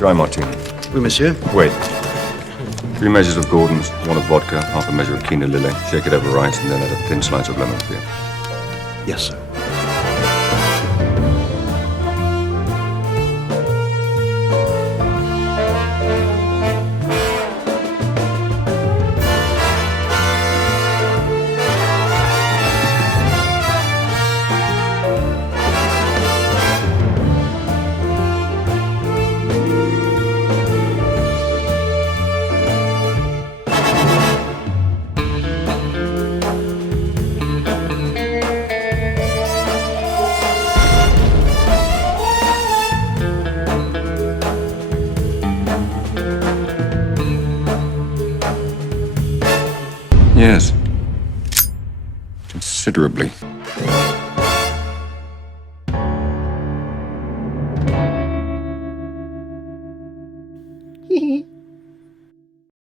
Dry martini. Oui, monsieur. Wait. 3 measures of Gordon's, 1 of vodka, half a measure of quina lily. Shake it over rice and then add a thin slice of lemon peel. Yes, sir. Yes. Considerably.